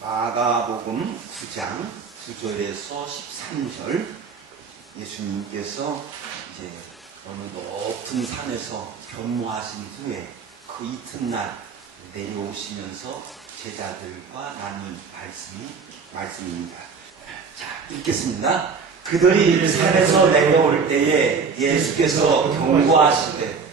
마가복음 9장 9절에서 13절 예수님께서 이제 어느 높은 산에서 변모하신 후에 그 이튿날 내려오시면서 제자들과 나눈 말씀입니다. 자, 읽겠습니다. 그들이 산에서 내려올 때에 예수께서 경고하시되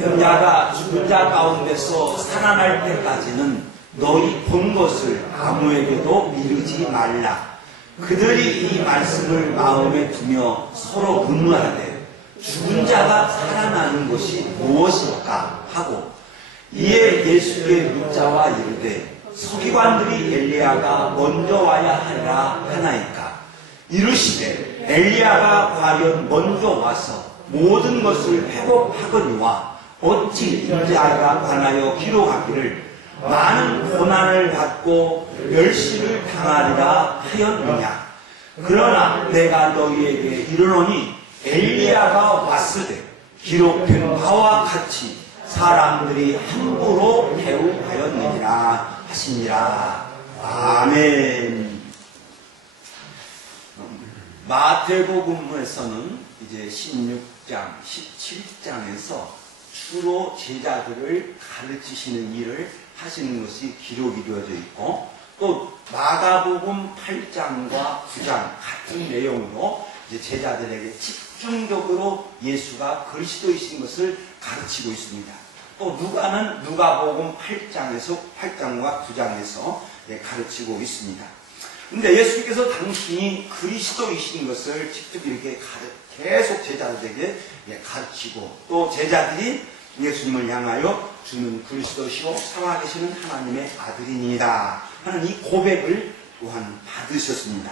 여자가 죽은 자 가운데서 살아날 때까지는 너희 본 것을 아무에게도 미루지 말라. 그들이 이 말씀을 마음에 두며 서로 문문하되 죽은 자가 살아나는 것이 무엇일까 하고 이에 예수께 묻자와 이르되 서기관들이 엘리야가 먼저 와야 하리라 하나이까. 이르시되 엘리야가 과연 먼저 와서 모든 것을 회복하거니와 어찌 인자가 관하여 기록하기를 많은 고난을 받고 멸시를 당하리라 하였느냐. 그러나 내가 너희에게 이르노니 엘리야가 왔으되 기록된 바와 같이 사람들이 함부로 대우하였느니라 하시니라. 아멘. 마태복음에서는 이제 16장, 17장에서 주로 제자들을 가르치시는 일을 하시는 것이 기록이 되어져 있고, 또 마가복음 8장과 9장 같은 내용으로 이제 제자들에게 집중적으로 예수가 그리스도이신 것을 가르치고 있습니다. 또 누가는 누가복음 8장과 9장에서 가르치고 있습니다. 근데 예수님께서 당신이 그리스도이신 것을 직접 이렇게 계속 제자들에게 가르치고, 또 제자들이 예수님을 향하여 주는 그리스도시요 살아계시는 하나님의 아들이니이다 하는 이 고백을 또한 받으셨습니다.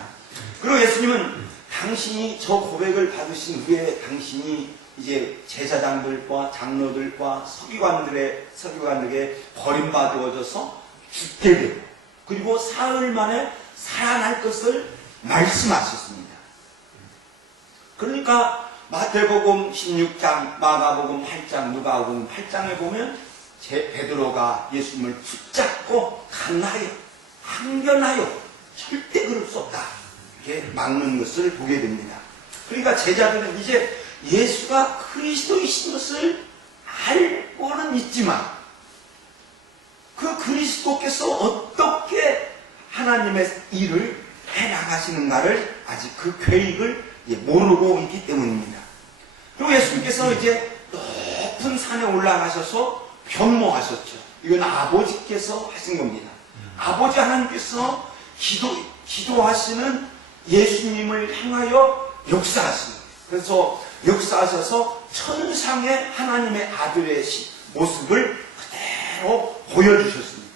그리고 예수님은 당신이 저 고백을 받으신 후에 당신이 이제 제사장들과 장로들과 서기관들에게 버림받아져서 죽게 되고, 그리고 사흘 만에 살아날 것을 말씀하셨습니다. 그러니까 마태복음 16장, 마가복음 8장, 누가복음 8장에 보면 베드로가 예수님을 붙잡고 간하여, 항변하여 절대 그럴 수 없다 이렇게 막는 것을 보게 됩니다. 그러니까 제자들은 이제 예수가 그리스도이신 것을 알고는 있지만 그 그리스도께서 어떻게 하나님의 일을 해나가시는가를 아직 그 계획을 모르고 있기 때문입니다. 그리고 예수님께서 이제 높은 산에 올라가셔서 변모하셨죠. 이건 아버지께서 하신 겁니다. 아버지 하나님께서 기도하시는 예수님을 향하여 역사하신 거예요. 그래서 역사하셔서 천상의 하나님의 아들의 모습을 그대로 보여주셨습니다.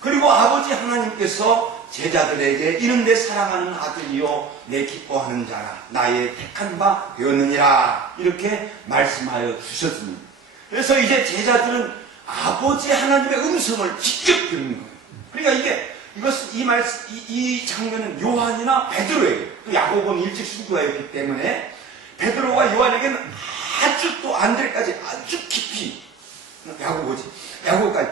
그리고 아버지 하나님께서 제자들에게 이른데 사랑하는 아들이요 내 기뻐하는 자라 나의 택한 바 되었느니라 이렇게 말씀하여 주셨습니다. 그래서 이제 제자들은 아버지 하나님의 음성을 직접 듣는 거예요. 그러니까 이 장면은 요한이나 베드로예요. 야고보는 일찍 순교하였기 때문에 베드로와 요한에게는 아주, 또 안드레까지 아주 깊이, 야고보까지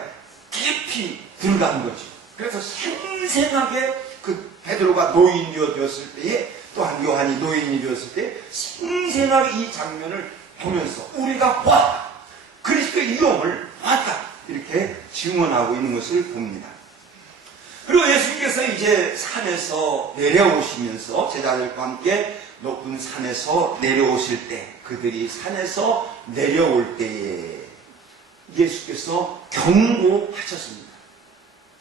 깊이 들어간 거죠. 그래서 생생하게 그 베드로가 노인이 되었을 때에, 또한 요한이 노인이 되었을 때 생생하게 이 장면을 보면서 우리가 왔다, 그리스도의 이름을 왔다 이렇게 증언하고 있는 것을 봅니다. 그리고 예수님께서 이제 산에서 내려오시면서 제자들과 함께 높은 산에서 내려오실 때, 그들이 산에서 내려올 때에 예수께서 경고하셨습니다.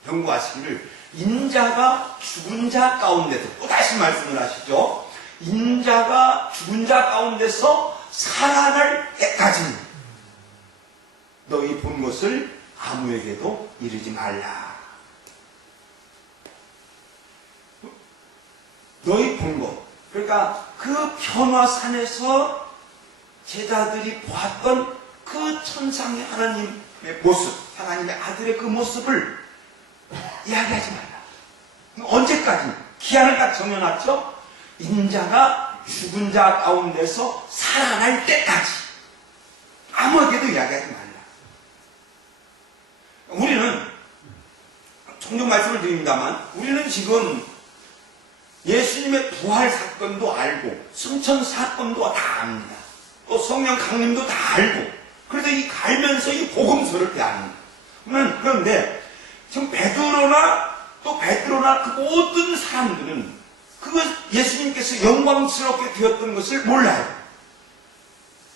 경고하시기를 인자가 죽은 자 가운데서, 또 다시 말씀을 하시죠. 인자가 죽은 자 가운데서 살아날 때까지는 너희 본 것을 아무에게도 이르지 말라. 너희 본 것, 그러니까 그 변화산에서 제자들이 보았던 그 천상의 하나님의 모습, 하나님의 아들의 그 모습을 이야기하지 말라. 언제까지? 기한을 딱 정해놨죠? 인자가 죽은 자 가운데서 살아날 때까지 아무에게도 이야기하지 말라. 우리는 종종 말씀을 드립니다만 우리는 지금 예수님의 부활 사건도 알고 승천 사건도 다 압니다. 또 성령 강림도 다 알고 그래서 이 알면서 이 복음서를 대하는 거예요. 그런데 지금 베드로나 그 모든 사람들은 그것 예수님께서 영광스럽게 되었던 것을 몰라요.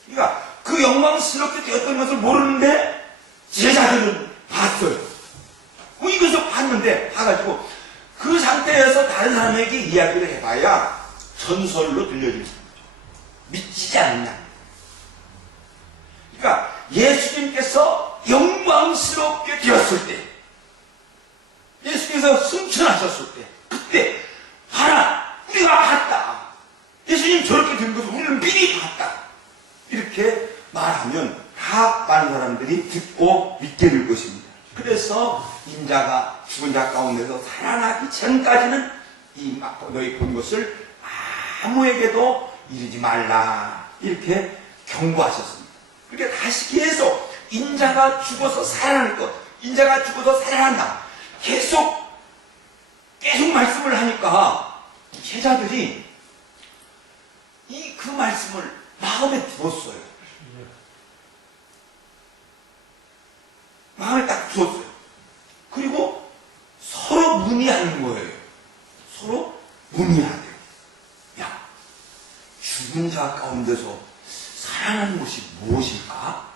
그러니까 그 영광스럽게 되었던 것을 모르는데 제자들은 봤어요. 이것을 봤는데 봐가지고 그 상태에서 다른 사람에게 이야기를 해봐야 전설로 들려집니다. 믿지 않냐. 그러니까 예수님께서 영광스럽게 되었을 때, 예수님께서 승천하셨을 때, 그때 봐라, 우리가 봤다. 예수님 저렇게 된 것을 우리는 미리 봤다. 이렇게 말하면 다 많은 사람들이 듣고 믿게 될 것입니다. 그래서 인자가 죽은 자 가운데서 살아나기 전까지는 이 너희 본 것을 아무에게도 이르지 말라. 이렇게 경고하셨습니다. 그러니까 다시 계속 인자가 죽어서 살아날 것, 인자가 죽어서 살아난다. 계속 말씀을 하니까 제자들이 그 말씀을 마음에 두었어요. 마음에 딱 두었어요. 그리고 서로 문의하는 거예요. 서로 문의하대요. 야, 죽은 자 가운데서 살아난 것이 무엇일까?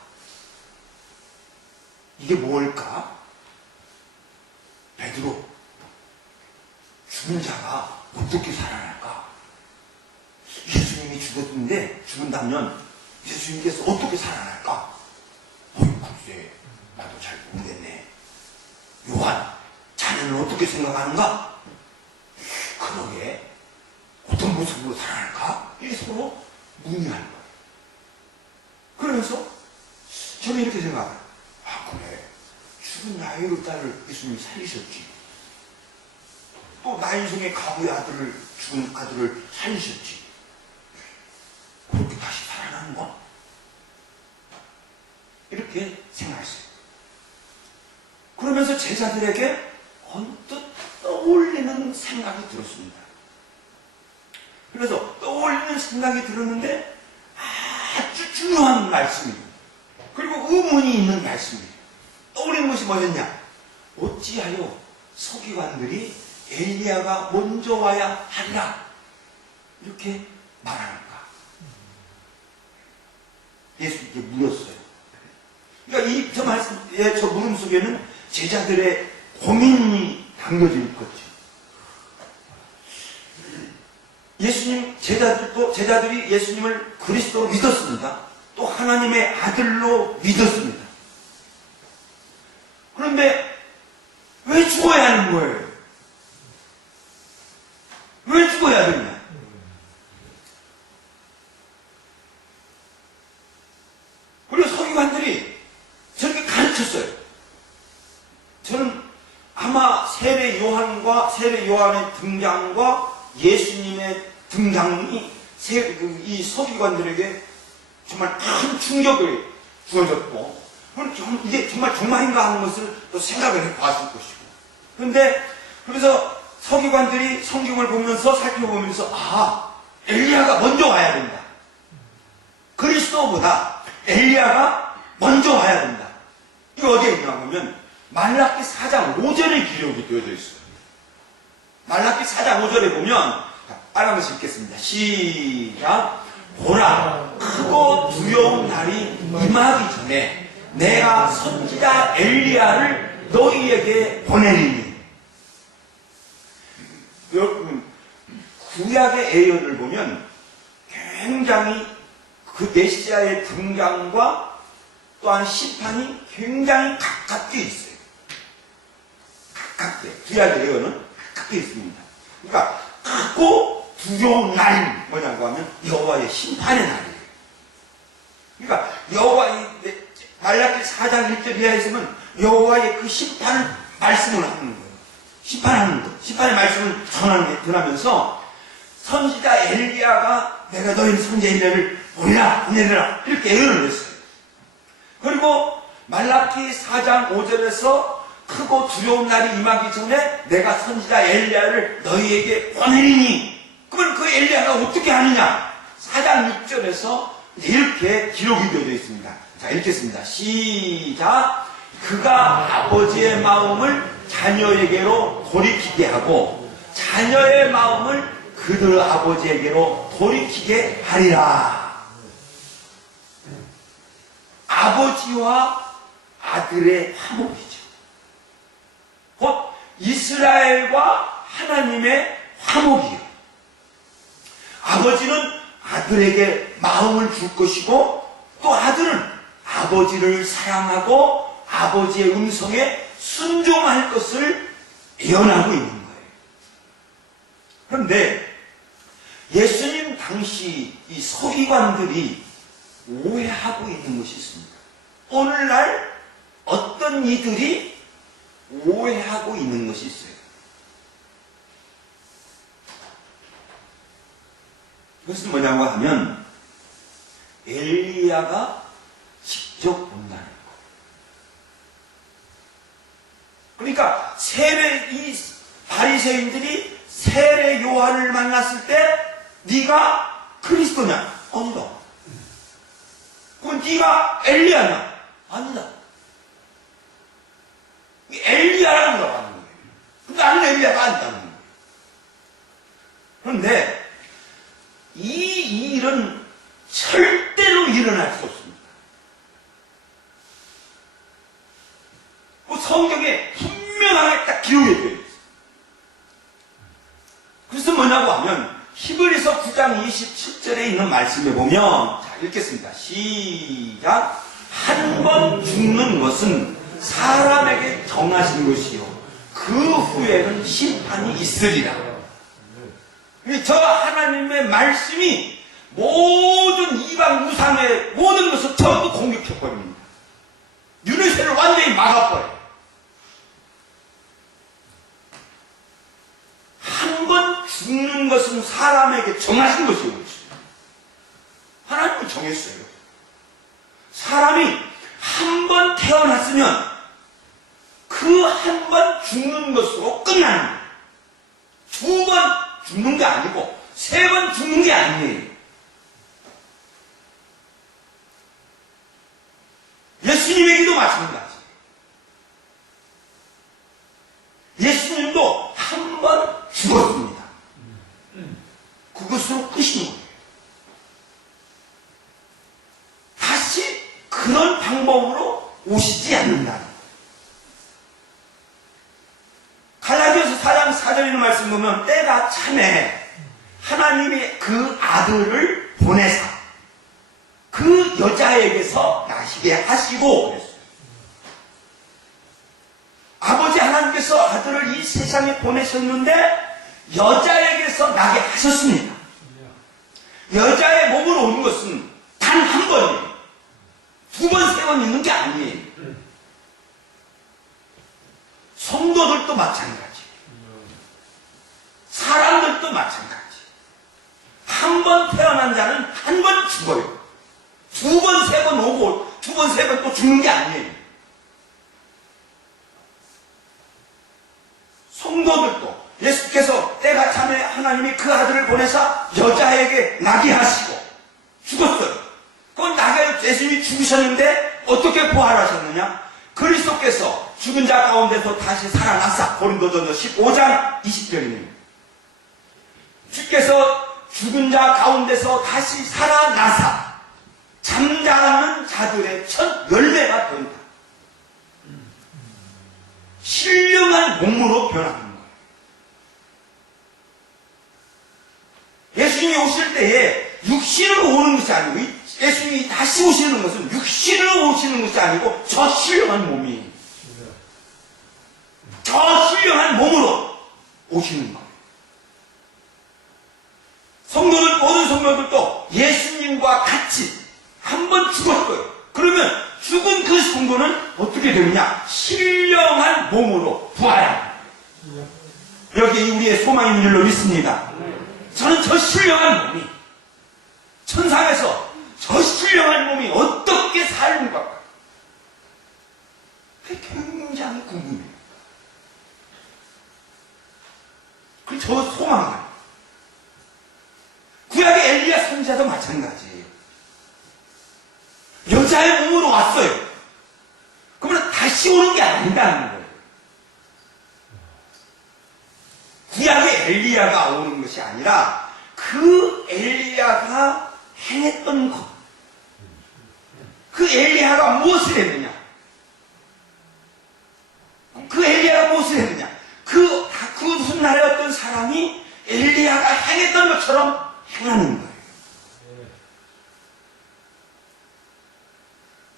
이게 뭘까? 베드로, 죽은 자가 어떻게 살아날까? 예수님이 죽은다면 예수님께서 어떻게 살아날까? 글쎄, 나도 잘 모르겠네. 요한, 자네는 어떻게 생각하는가? 그러게, 어떤 모습으로 살아날까? 이게 서로 문의하는 거예요. 그러면서 저는 이렇게 생각해요. 그래, 죽은 야이로 딸을 예수님이 살리셨지. 또 나인성의 가부의 죽은 아들을 살리셨지. 그렇게 다시 살아나는 건? 이렇게 생각했어요. 그러면서 제자들에게 언뜻 떠올리는 생각이 들었습니다. 그래서 떠올리는 생각이 들었는데 아주 중요한 말씀입니다. 그리고 의문이 있는 말씀입니다. 떠올리는 것이 뭐였냐? 어찌하여 서기관들이 엘리야가 먼저 와야 하리라 이렇게 말하는가? 예수님께 물었어요. 그러니까 저 물음 속에는 제자들의 고민이 담겨져 있겠죠. 제자들이 예수님을 그리스도로 믿었습니다. 또 하나님의 아들로 믿었습니다. 그런데 왜 죽어야 하는 거예요? 왜 죽어야 되냐? 그리고 서기관들이 저렇게 가르쳤어요. 저는 아마 세례 요한의 등장과 예수님의 등장이 이 서기관들에게 정말 큰 충격을 주어졌고, 이게 정말 정말인가 하는 것을 또 생각을 해봤을 것이고. 그래서 서기관들이 성경을 보면서 살펴보면서 엘리야가 먼저 와야 된다. 그리스도보다 엘리야가 먼저 와야 된다. 이거 어디에 있냐 하면 말라기 4장 5절의 기록이 되어져 있어요. 말라기 4장 5절에 보면 따라하면서 읽겠습니다. 시작. 보라, 크고 두려운 날이 임하기 전에 내가 선지자 엘리야를 너희에게 보내리니. 여러분, 구약의 예언을 보면 굉장히 그 메시아의 등장과 또한 심판이 굉장히 가깝게 있어요. 가깝게. 구약의 예언은 가깝게 있습니다. 그러니까 크고 두려운 날이 뭐냐고 하면 여호와의 심판의 날이에요. 그러니까 말라기 4장 1절 이하에 있으면 여호와의 그 심판을 말씀을 하는 거예요. 심판의 말씀을 전하면서 선지자 엘리야가 내가 너희 선지자 엘리야를 보내라 이렇게 예언을 했어요. 그리고 말라기 4장 5절에서 크고 두려운 날이 임하기 전에 내가 선지자 엘리야를 너희에게 보내리니. 그러면 그 엘리야가 어떻게 하느냐? 4장 6절에서 이렇게 기록이 되어 있습니다. 자, 읽겠습니다. 시작. 그가 아버지의 마음을 자녀에게로 돌이키게 하고 자녀의 마음을 그들 아버지에게로 돌이키게 하리라. 아버지와 아들의 화목이죠. 곧 이스라엘과 하나님의 화목이요. 아버지는 아들에게 마음을 줄 것이고 또 아들은 아버지를 사랑하고 아버지의 음성에 순종할 것을 예언하고 있는 거예요. 그런데 예수님 당시 이 서기관들이 오해하고 있는 것이 있습니다. 오늘날 어떤 이들이 오해하고 있는 것이 있어요. 그것은 뭐냐고 하면 엘리야가 직접 본다는 거. 그러니까 이 바리새인들이 세례 요한을 만났을 때 네가 그리스도냐? 아니다. 그럼 네가 엘리야냐? 아니다. 엘리야라고 하는 거예요. 나는 엘리야가 아니다는 거예요. 그런데 이 일은 절대로 일어날 수 없습니다. 성경에 분명하게 딱 기록이 되어 있어요. 그래서 뭐냐고 하면 히브리서 9장 27절에 있는 말씀에 보면 자 읽겠습니다. 시작. 한 번 죽는 것은 사람에게 정하신 것이요 그 후에는 심판이 있으리라. 저 하나님의 말씀이 모든 이방 우상의 모든 것을 전부 공격해버립니다. 유네세를 완전히 막아버려요. 한 번 죽는 것은 사람에게 정하신 것이에요. 하나님은 정했어요. 사람이 한 번 태어났으면 그 한 번 죽는 것으로 끝나는 거예요. 2번 죽는 게 아니고 3번 죽는 게 아니에요. 예수님에게도 마찬가지. 예수님도 한 번 죽었습니다. 그것으로 끝인 거예요. 다시 그런 방법으로 오시지 않는다는 거예요. 갈라디아서 4장 4절에 있는 말씀 보면 때가 참에 하나님이 그 아들을 보내사 그 여자에게서 나시게 하시고 그랬어요. 아버지 하나님께서 아들을 이 세상에 보내셨는데 여자에게서 나게 하셨습니다. 여자의 몸으로 오는 것은 단 한 번이에요. 2번, 3번 있는 게 아니에요. 성도들도 마찬가지. 사람들도 마찬가지. 한 번 태어난 자는 한 번 죽어요. 2번, 3번 오고 2번, 3번 또 죽는 게 아니에요. 성도들도 예수께서 때가 참에 하나님이 그 아들을 보내사 여자에게 나게 하시고 죽었어요. 그건 나게 예수님이 죽으셨는데 어떻게 부활하셨느냐? 그리스도께서 죽은 자 가운데서 다시 살아났사. 고린도전서 15장 20절입니다. 주께서 죽은 자 가운데서 다시 살아나사 잠자는 자들의 첫 열매가 된다. 신령한 몸으로 변하는 거예요. 예수님이 오실 때에 육신으로 오는 것이 아니고 예수님이 다시 오시는 것은 육신으로 오시는 것이 아니고 저 신령한 몸이 저 신령한 몸으로 오시는 거예요. 성도들, 모든 성도들도 예수님과 같이 한 번 죽었어요. 그러면 죽은 그 성도는 어떻게 되느냐? 신령한 몸으로 부활합니다. 여기 우리의 소망인 줄로 믿습니다. 저는 저 신령한 몸이 천상에서 저 신령한 몸이 어떻게 사는 걸까? 그게 굉장히 궁금해요. 저 소망을. 구약의 엘리야 선지자도 마찬가지예요. 여자의 몸으로 왔어요. 그러면 다시 오는 게 아니다는 거예요. 구약의 엘리야가 오는 것이 아니라 그 엘리야가 행했던 것. 그 엘리야가 무엇을 했느냐? 그 엘리야가 무엇을 했느냐? 그 훗날에 어떤 사람이 엘리야가 행했던 것처럼 행하는 거예요.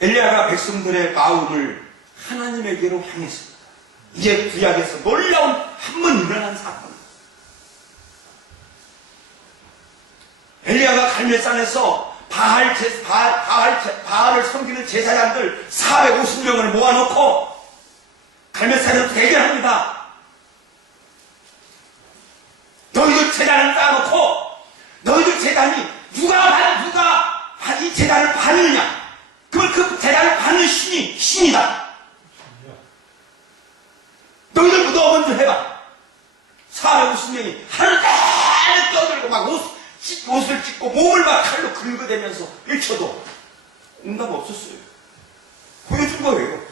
엘리야가 백성들의 마음을 하나님에게로 향했습니다. 이제 구약에서 놀라운 한 번 일어난 사건. 엘리야가 갈멜산에서 바알을 섬기는 제사장들 450명을 모아놓고 갈멜산에서 대결합니다. 너희들 제단을 쌓아놓고 너희들 제단이 누가 이 제단을 받느냐? 그러면 그 제단을 받는 신이다. 너희들 너 먼저 해봐. 450명이 하늘 내내 떠들고 막 옷을 찢고 몸을 막 칼로 긁어대면서 일쳐도 응답 없었어요. 보여준 거예요.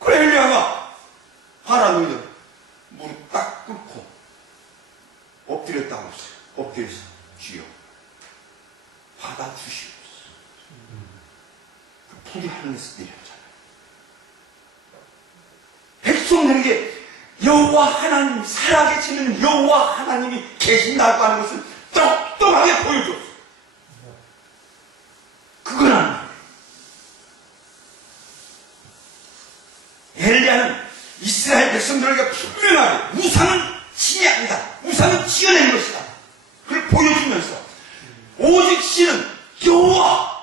그래 엘리야가 하라 너희들 무릎 딱 꿇고 엎드렸다고 했어요. 엎드려서 주여 받아주시옵소서. 불이 하늘에서 내렸잖아요. 백성들에게 여호와 하나님, 살아계시는 여호와 하나님이 계신다고 하는 것을 똑똑하게 보여줬어요. 그건 아니에요. 엘리야는 이스라엘 백성들에게 분명하게 우상은 신이 아니다. 우상은 지어낸 것이다. 그걸 보여주면서 오직 신은 여호와,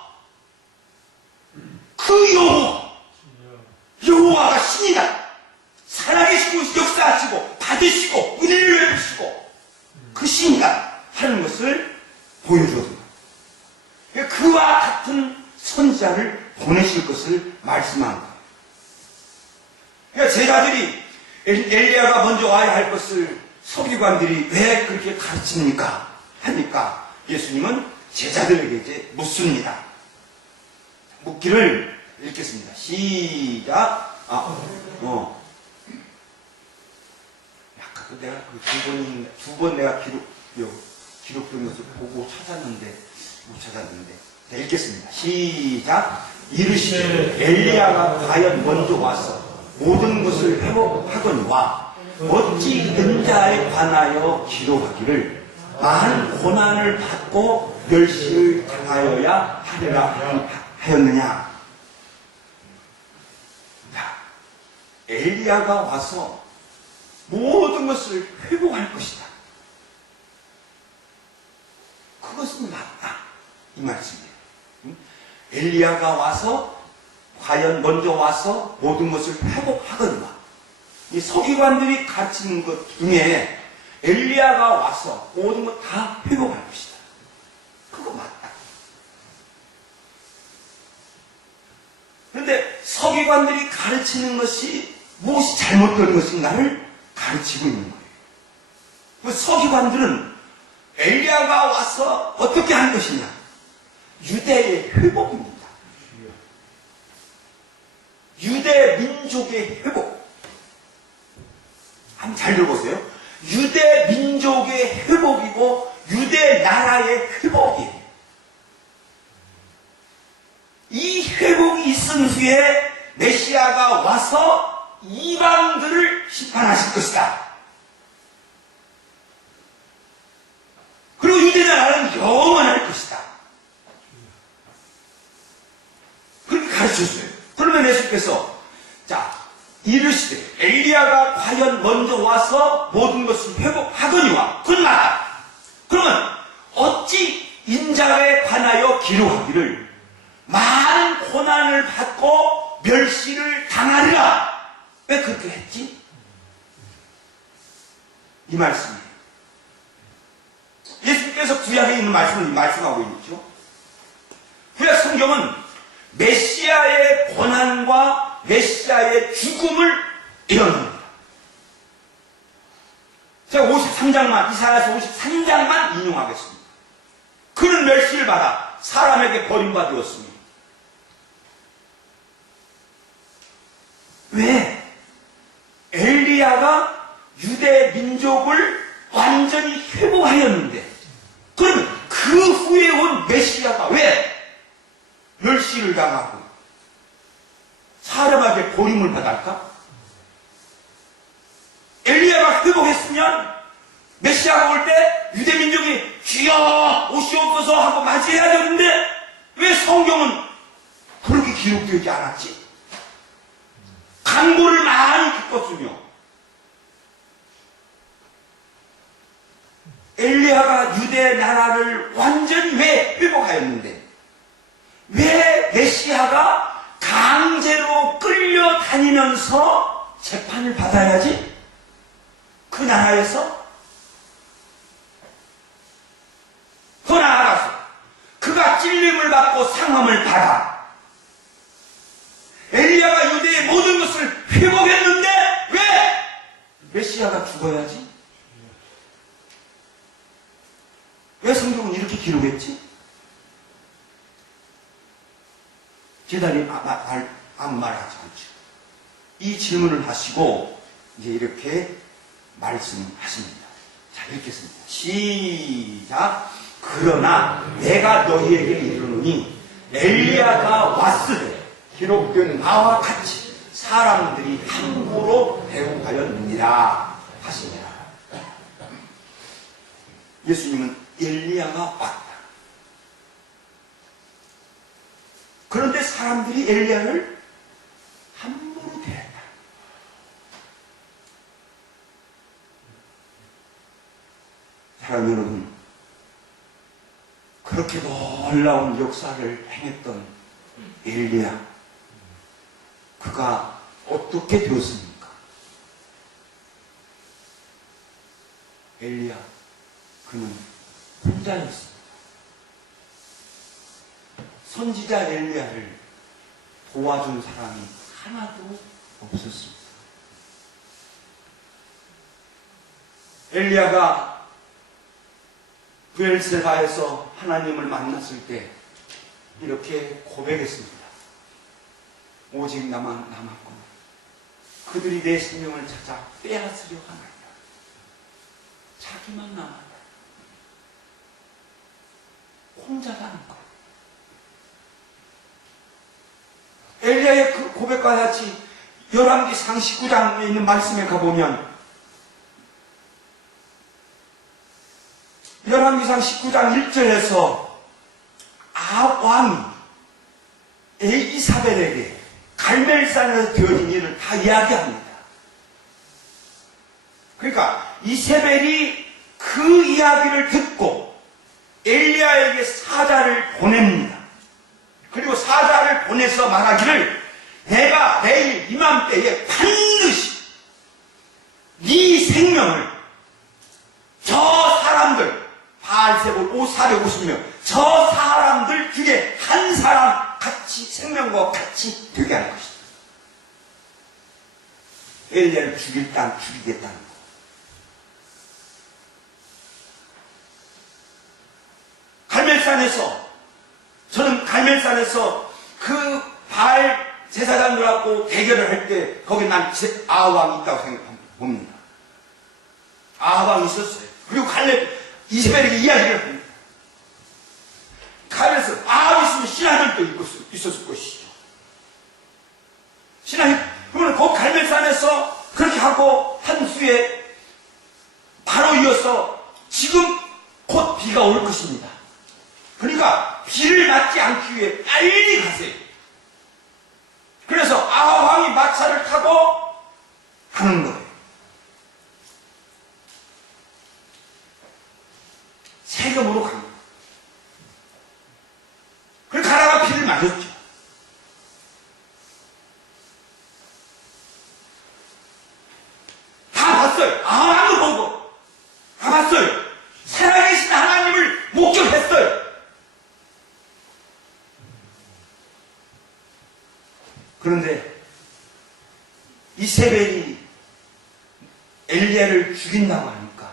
그 여호와가 신이다. 살아계시고 역사하시고 받으시고 은혜를 베푸시고 그 신이다 하는 것을 보여주었습니다. 그와 같은 선지자를 보내실 것을 말씀한 거예요. 그러니까 제자들이 엘리야가 먼저 와야 할 것을 서기관들이 왜 그렇게 가르칩니까? 하니까 예수님은 제자들에게 이제 묻습니다. 묻기를 읽겠습니다. 시작. 내가 두 번 내가 기록된 것을 보고 찾았는데 못 찾았는데 읽겠습니다. 시작. 이르시되 엘리야가 과연 먼저 와서 모든 것을 회복하거니와 어찌 인자에 관하여 기록하기를 많은 고난을 받고 멸시를 당하여야 하리라 하였느냐. 자, 엘리야가 와서 모든 것을 회복할 것이다. 그것은 맞다. 이 말씀이에요. 엘리야가 와서 과연 먼저 와서 모든 것을 회복하거니와 이 서기관들이 가르치는 것 중에 엘리야가 와서 모든 것 다 회복할 것이다. 그거 맞다. 그런데 서기관들이 가르치는 것이 무엇이 잘못된 것인가를 가르치고 있는 거예요. 그 서기관들은 엘리야가 와서 어떻게 할 것이냐? 유대의 회복입니다. 유대 민족의 회복. 한번 잘 들어보세요. 유대 민족의 회복이고 유대 나라의 회복이에요. 이 회복이 있은 후에 메시아가 와서 이방들을 심판하실 것이다. 그리고 유대 나라는 영원할 것이다. 그렇게 가르쳤어요. 그러면 예수께서 이르시되 엘리야가 과연 먼저 와서 모든 것을 회복하거니와 그건 맞다. 그러면 어찌 인자에 관하여 기록하기를 많은 고난을 받고 멸시를 당하리라. 왜 그렇게 했지? 이 말씀이에요. 예수님께서 구약에 있는 말씀을 말씀하고 있죠. 구약 성경은 메시아의 고난과 메시아의 죽음을 예언합니다. 제가 53장만, 이사야서 53장만 인용하겠습니다. 그는 멸시를 받아 사람에게 버림받았으니. 왜? 엘리야가 유대 민족을 완전히 회복하였는데, 그러면 그 후에 온 메시아가 왜 멸시를 당하고 사람에게 버림을 받을까? 엘리야가 회복했으면 메시아가 올 때 유대 민족이 주여 오시옵소서 하고 맞이해야 되는데 왜 성경은 그렇게 기록되지 않았지? 강보를 많이 겪었으며 엘리야가 유대 나라를 완전히 왜 회복하였는데 왜 메시아가 강제로 끌려다니면서 재판을 받아야지? 그 나라에서? 더 나아가서 그가 찔림을 받고 상함을 받아 엘리야가 유대의 모든 것을 회복했는데 왜 메시아가 죽어야지? 왜 성경은 이렇게 기록했지? 제자리 아무 말하지 않죠. 이 질문을 하시고 이제 이렇게 말씀하십니다. 자, 읽겠습니다. 시작. 그러나 내가 너희에게 이르노니 엘리야가 왔으되 기록된 바와 같이 사람들이 함부로 대우하였느니라 하시니라. 예수님은 엘리야가 왔다. 그런데 사람들이 엘리야를 함부로 대했다. 사랑 여러분, 그렇게 놀라운 역사를 행했던 엘리야, 그가 어떻게 되었습니까? 엘리야, 그는 혼자였습니다. 선지자 엘리야를 도와준 사람이 하나도 없었습니다. 엘리야가 브엘세바에서 하나님을 만났을 때 이렇게 고백했습니다. 오직 나만 남았구나. 그들이 내 생명을 찾아 빼앗으려 하나이다. 자기만 남았다. 혼자라는 것. 엘리야의 그 고백과 같이 열왕기상 19장에 있는 말씀에 가보면 열왕기상 19장 1절에서 왕이 이사벨에게 갈멜산에서 되어진 일을 다 이야기합니다. 그러니까 이세벨이 그 이야기를 듣고 엘리야에게 사자를 보냅니다. 그리고 사자를 보내서 말하기를 내가 내일 이맘때에 반드시 네 생명을 저 사람들 바알세볼 450명 저 사람들 중에 한 사람 같이 생명과 같이 되게 할 것이다. 엘리야를 죽이겠다는 거. 저는 갈멜산에서 그 바알 제사장들하고 대결을 할 때 거기 난 아합왕이 있다고 생각합니다. 아합왕이 있었어요. 그리고 이세벨에게 이야기를 합니다. 갈멜에서 아합이 있으면 신하들도 있었을 것이죠. 그러면 그 갈멜산에서 그렇게 하고 한 후에 바로 이어서 지금 곧 비가 올 것입니다. 그러니까 비를 맞지 않기 위해 빨리 가세요. 그래서 아합왕이 마차를 타고 가는 거예요. 세금으로 간 거예요. 그래서 가다가 비를 맞았죠. 다 봤어요. 아합도 보고 다 봤어요. 살아계신 하나님을 목격했어요. 그런데 이세벨이 엘리야를 죽인다고 하니까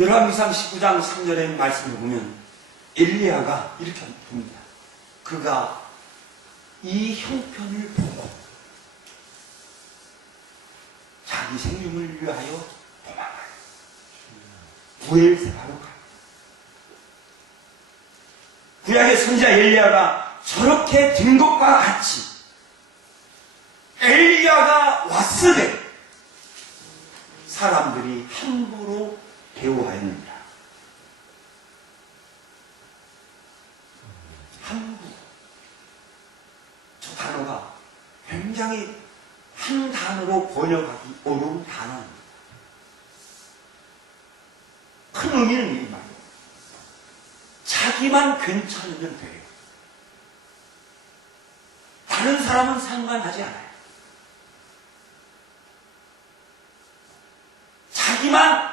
열왕기상 19장 3절의 말씀을 보면 엘리야가 이렇게 봅니다. 그가 이 형편을 보고 자기 생명을 위하여 도망가요. 부엘세바로 가요. 구약의 선지자 엘리야가 저렇게 된 것과 같이 엘리야가 왔으되 사람들이 함부로 대우하였느니라. 함부로. 저 단어가 굉장히 한 단어로 번역하기 어려운 단어입니다. 큰 의미는 이 말이에요. 자기만 괜찮으면 돼요. 다른 사람은 상관하지 않아요. 자기만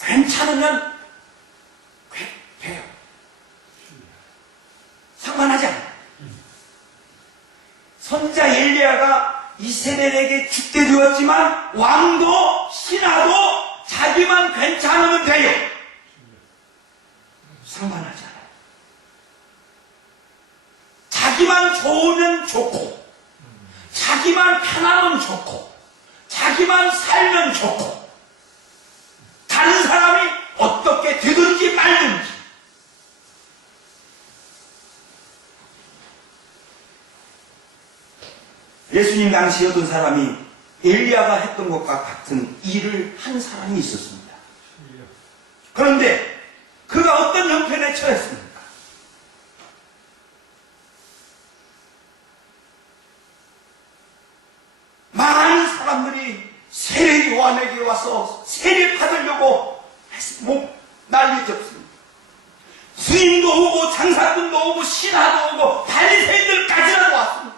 괜찮으면 돼요. 상관하지 않아요. 선지자 엘리야가 이세벨에게 죽게 되었지만 왕도 신하도 자기만 괜찮으면 돼요. 상관하지 않아요. 자기만 좋으면 좋고 자기만 편하면 좋고 자기만 살면 좋고 다른 사람이 어떻게 되든지 말든지 예수님 당시 어떤 사람이 엘리야가 했던 것과 같은 일을 한 사람이 있었습니다. 그런데 그가 어떤 형편에 처했습니까? 많은 사람들이 세례 요한에게 와서 세례 받으려고 난리 쳤습니다. 수임도 오고 장사꾼도 오고 신하도 오고 바리새인들까지라도 왔습니다.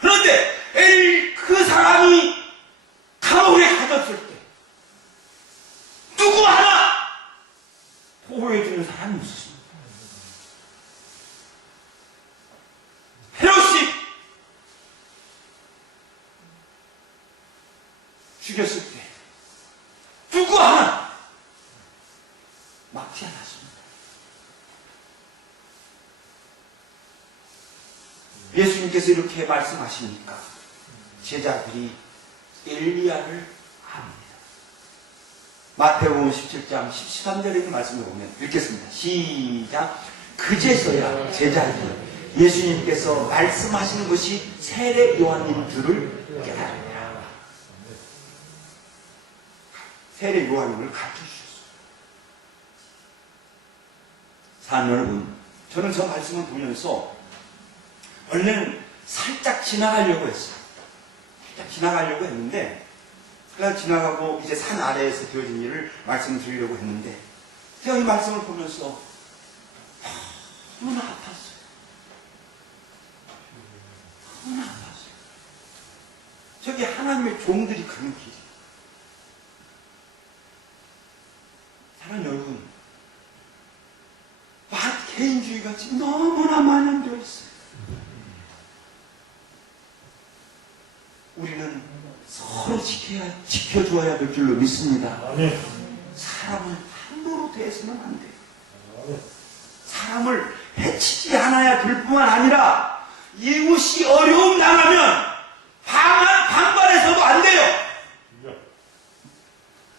그런데 그 사람이 감옥에 가졌을 때 누구 하나 보호해주는 사람이 없었습니다. 헤롯이 죽였을 때 누구 하나 막지 않았습니다. 예수님께서 이렇게 말씀하시니까 제자들이 엘리야를 압니다. 마태복음 17장 13절에 있는 말씀을 보면 읽겠습니다. 시작. 그제서야 제자들이 예수님께서 말씀하시는 것이 세례 요한인 줄을 깨달으니라. 세례 요한임을 가르쳐주셨어요. 사랑하는 여러분, 저는 저 말씀을 보면서 원래는 살짝 지나가려고 했어요. 살짝 지나가려고 했는데 그냥 지나가고 이제 산 아래에서 되어진 일을 말씀드리려고 했는데 제가 이 말씀을 보면서 너무나 아팠어요. 너무나 아팠어요. 저게 하나님의 종들이 가는 길이에요. 사랑하는 여러분, 개인주의가 지금 너무나 만연되어 있어요. 우리는 서로 지켜줘야 될 줄로 믿습니다. 사람을 함부로 대해서는 안 돼요. 사람을 해치지 않아야 될 뿐만 아니라 이웃이 어려움 당하면 반발해서도 안 돼요.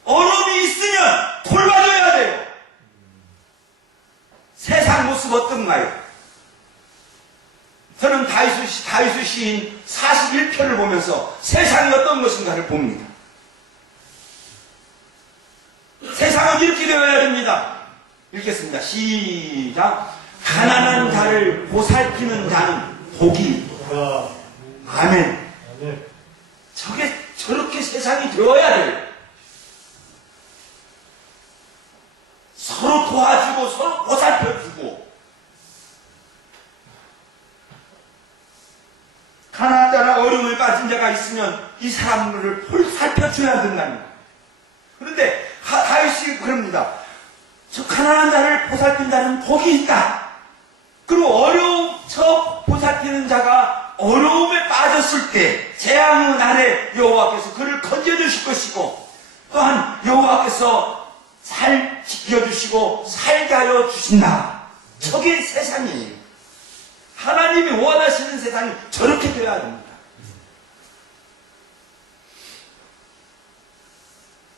어려움이 있으면 돌봐줘야 돼요. 세상 모습 어떤가요? 저는 다윗 시인 41편을 보면서 세상이 어떤 것인가를 봅니다. 세상은 이렇게 되어야 됩니다. 읽겠습니다. 시작. 가난한 자를 보살피는 자는 복이. 아멘. 저렇게 세상이 되어야 돼요. 서로 도와주고 서로 보살펴주고 가난한 자나 어려움에 빠진 자가 있으면 이 사람들을 살펴줘야 된다는 거예요. 그런데 다윗이 그럽니다. 저 가난한 자를 보살핀다는 복이 있다. 그리고 저 보살피는 자가 어려움에 빠졌을 때 재앙의 날에 여호와께서 그를 건져주실 것이고 또한 여호와께서 잘 지켜주시고 살게 하여 주신다. 저게 세상이에요. 하나님이 원하시는 세상이 저렇게 되어야 됩니다.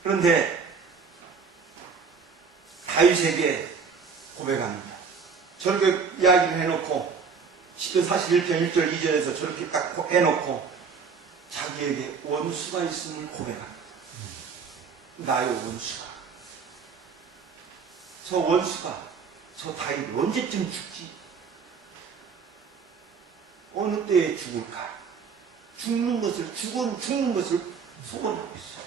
그런데 다윗에게 고백합니다. 저렇게 이야기를 해놓고 시편 41편 1절 2절에서 저렇게 딱 해놓고 자기에게 원수가 있음을 고백합니다. 나의 원수가, 저 원수가, 저 다윗 언제쯤 죽지? 어느 때에 죽을까? 죽는 것을 소원하고 있어요.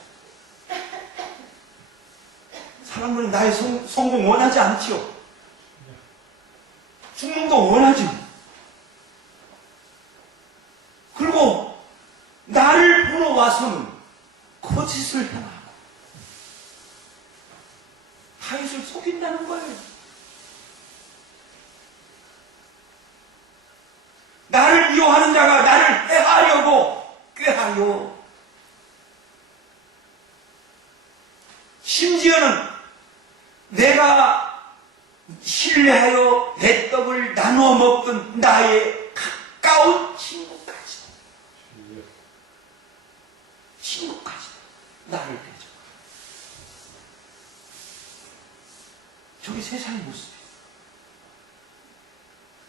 사람들은 나의 성공 원하지 않지요. 죽는 거 원하죠. 그리고 나를 보러 와서는 거짓을 행하고 다윗을 속인다는 거예요. 나를 미워하는 자가 나를 해하려고 꾀하여, 심지어는 내가 신뢰하여 내 떡을 나눠 먹던 나의 가까운 친구까지도 나를 대적. 저게 세상의 모습이에요.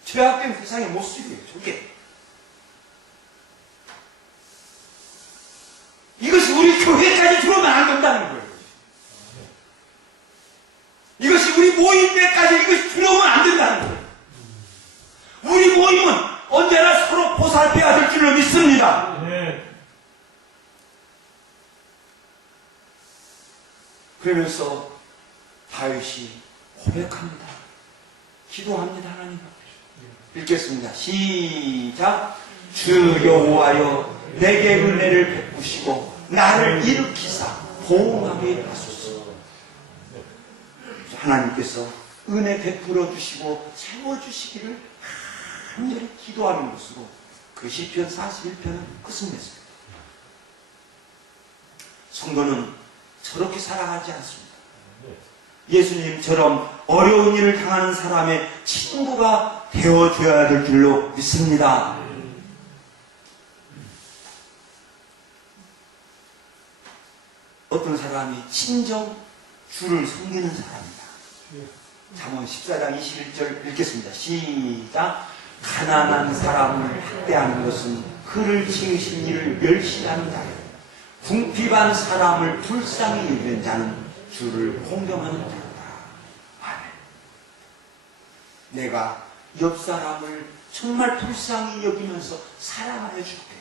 죄악된 세상의 모습이에요. 저게. 이것이 우리 교회까지 들어오면 안 된다는 거예요. 이것이 우리 모임에까지 이것이 들어오면 안 된다는 거예요. 우리 모임은 언제나 서로 보살펴야 될 줄로 믿습니다. 그러면서 다윗이 고백합니다. 기도합니다. 하나님 앞에. 읽겠습니다. 시작. 주 여호와여, 내게 은혜를 베푸시고 나를 일으키사 보응하게 하소서. 하나님께서 은혜 베풀어 주시고 채워주시기를 간절히 기도하는 것으로 그 시편 41편은 끝습니다. 성도는 저렇게 살아가지 않습니다. 예수님처럼 어려운 일을 당하는 사람의 친구가 되어줘야 될 줄로 믿습니다. 어떤 사람이 친정 주를 섬기는 사람이다. 잠언 14장 21절 읽겠습니다. 시작. 가난한 사람을 학대하는 것은 그를 지으신 이를 멸시하는 자요, 궁핍한 사람을 불쌍히 여기는 자는 주를 공경하는 자다. 아멘. 내가 옆 사람을 정말 불쌍히 여기면서 사랑하여 줄게.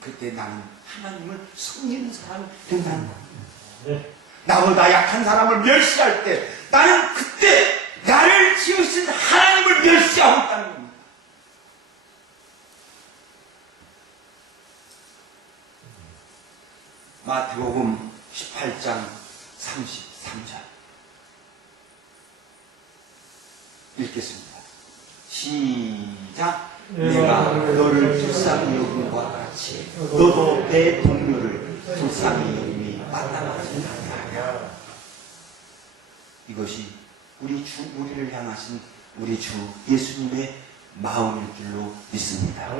그때 나는 하나님을 섬기는 사람이 된다는 겁니다. 나보다 약한 사람을 멸시할 때 나는 그때 나를 지으신 하나님을 멸시하고 있다는 겁니다. 마태복음 18장 33절 읽겠습니다. 시작. 내가 너를 불쌍히 여김과 같이 너도 내 동료를 불쌍히 여김이 마땅하지 아니하냐. 이것이 우리를 향하신 우리 주 예수님의 마음일 줄로 믿습니다.